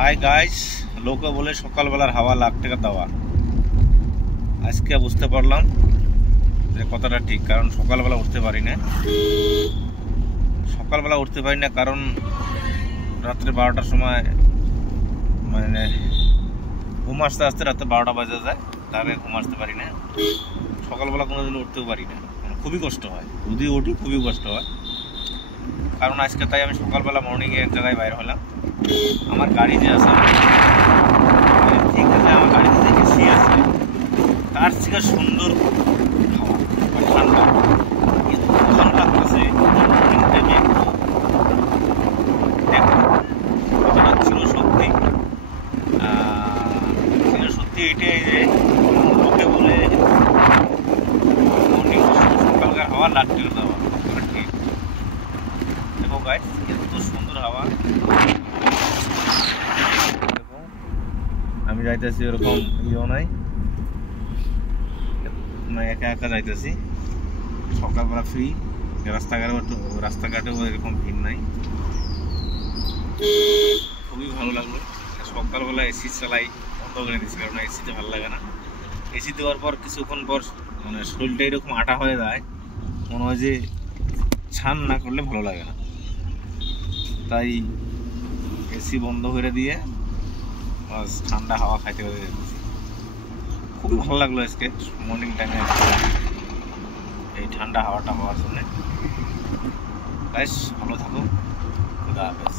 Hi guys, লোকে বলে সকালবেলার হাওয়া লাখ টাকা দেওয়া। আজকে বুঝতে পারলাম যে কথাটা ঠিক, কারণ সকালবেলা উঠতে পারি না। কারণ রাত্রে 12টার সময় মানে ঘুম আসতে আসতে রাত্রে 12টা বাজে যায়, তার আগে ঘুম আসতে পারি না। সকালবেলা কোনোদিন উঠতেও পারি না, খুবই কষ্ট হয়। যদি উঠি খুবই কষ্ট হয়, কারণ আজকে তাই আমি সকালবেলা মর্নিংয়ে এক জায়গায় বাইর হলাম। আমার গাড়ি যে আছে, ঠিক আছে, আমার গাড়িতে যে এসি আছে তার থেকে সুন্দর হাওয়া, ঠান্ডা, ভালো লাগতেছে। কথাটা ছিল সত্যি এটাই যে লোকে বলে মর্নিং সকালকার হাওয়া লাখ টাকা দেওয়া। ঠিক দেখো গাইস, এত সুন্দর হাওয়া। আমি যাইতেছি, ওরকম ইয়েও নাই, একা একা যাইতেছি। সকালবেলা ফ্রি, রাস্তাঘাটেও এরকম ভিড় নাই। খুবই ভালো লাগলো। সকালবেলা এসি চালাই বন্ধ করে দিচ্ছি, কারণ এসিতে ভালো লাগে না। এসি দেওয়ার পর কিছুক্ষণ পর মানে শরীরটা এরকম আটা হয়ে যায়, মনে হয় যে ছান না করলে ভালো লাগে না। তাই এসি বন্ধ করে দিয়ে ঠান্ডা হাওয়া খাইতে খাইতে যেতেছি। খুবই ভালো লাগলো আজকে মর্নিং টাইমে এই ঠান্ডা হাওয়াটা হওয়ার জন্য। গাইস, ভালো থাকো, খুদা হাফেজ।